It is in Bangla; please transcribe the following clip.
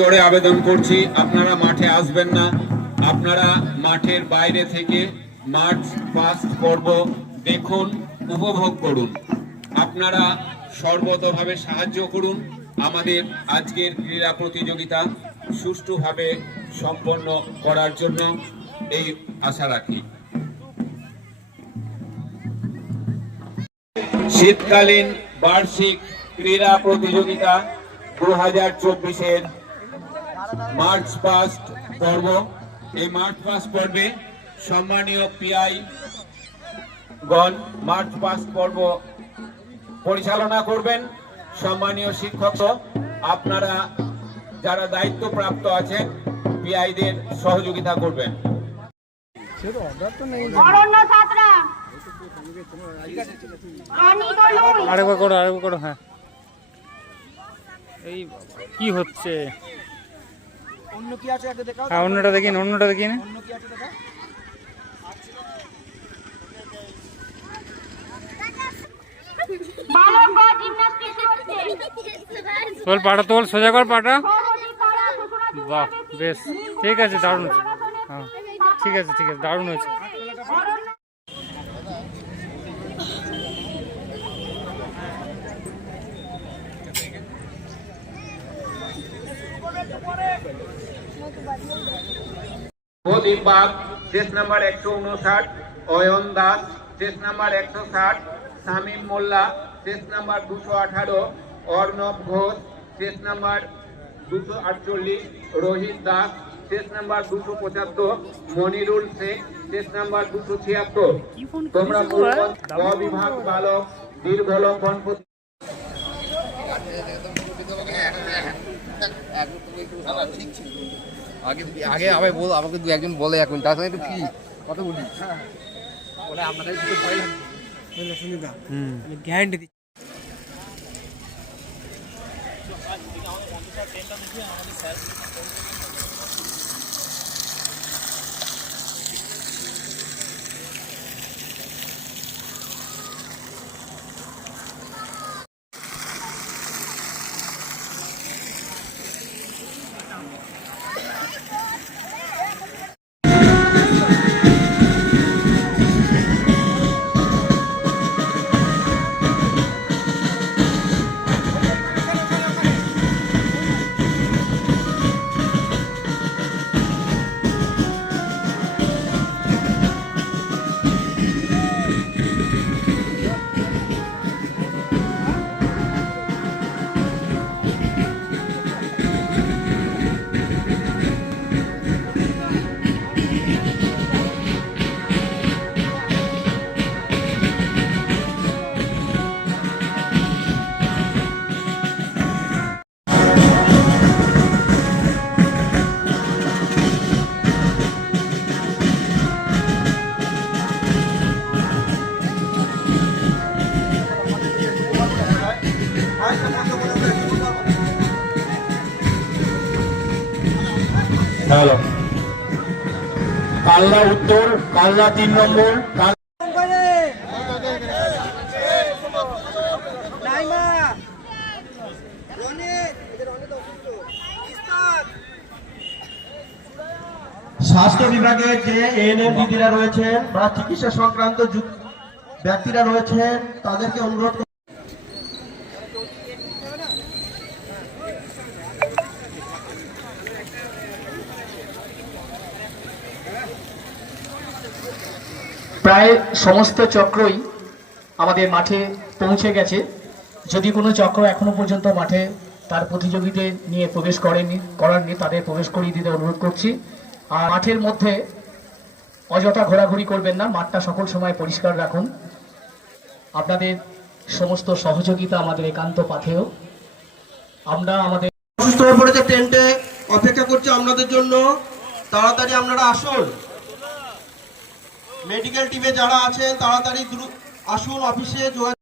জোরে আবেদন করছি, আপনারা মাঠে আসবেন না, আপনারা মাঠের বাইরে থেকে মার্চ পাস্ট পর্ব দেখুন, উপভোগ করুন। আপনারা সর্বতভাবে সাহায্য করুন আমাদের আজকের ক্রীড়া প্রতিযোগিতা সুষ্ঠুভাবে সম্পন্ন করার জন্য, এই আশা রাখি। শীতকালীন বার্ষিক ক্রীড়া প্রতিযোগিতা 2024-এর মার্চ পাস্ট পর্ব। এই মার্চ পাস্ট পর্বে সম্মানীয় পিআই গণ মার্চ পাস্ট পর্ব পরিচালনা করবেন। সম্মানীয় শিক্ষক, আপনারা যারা দায়িত্বপ্রাপ্ত আছেন পিআইদের সহযোগিতা করবেন। আরেকবার করো। হ্যাঁ, এই কি হচ্ছে? হ্যাঁ, অন্যটা দেখি না। তোল পাটা, তোল সোজা কর পাটা। বাহ, বেশ, ঠিক আছে, দারুণ হচ্ছে। হ্যাঁ, ঠিক আছে, দারুণ হয়েছে। Pradip Bag chest number 159, Ayan Das chest number 160, Shamim Molla chest number 218, Arnab Ghosh chest number 248, Rohit Das chest number 275, Monirul Sheikh chest number 276। তোমরা বিভাগ বালক দীর্ঘলক্ষণ আগে আবার বল, আমাকে দু একজন বলে এখন তার সঙ্গে একটু ফ্রি কথা বলি। বলে আপনাদের কিছু ভয় গ্যারান্টি দিচ্ছি। কালনা উত্তর, কালনা 3 নম্বর। স্বাস্থ্য বিভাগের যে এএনএম দিদিরা রয়েছেন বা চিকিৎসা সংক্রান্ত ব্যক্তিরা রয়েছেন তাদেরকে অনুরোধ প্রায় সমস্ত চক্রই আমাদের মাঠে পৌঁছে গেছে। যদি কোনো চক্র এখনো পর্যন্ত মাঠে তার প্রতিযোগীতে নিয়ে প্রবেশ করাননি তাদের প্রবেশ করিয়ে দিতে অনুরোধ করছি। আর মাঠের মধ্যে অযথা ঘোরাঘুরি করবেন না, মাঠটা সকল সময় পরিষ্কার রাখুন। আপনাদের সমস্ত সহযোগিতা আমাদের একান্ত পাথেয়। আমরা আমাদের অসুস্থ হয়ে পড়েছে, টেন্টে অপেক্ষা করছে আপনাদের জন্য, তাড়াতাড়ি আপনারা আসুন। মেডিকেল টিমে যারা আছেন তাড়াতাড়ি আসুন অফিসে যোগাযোগ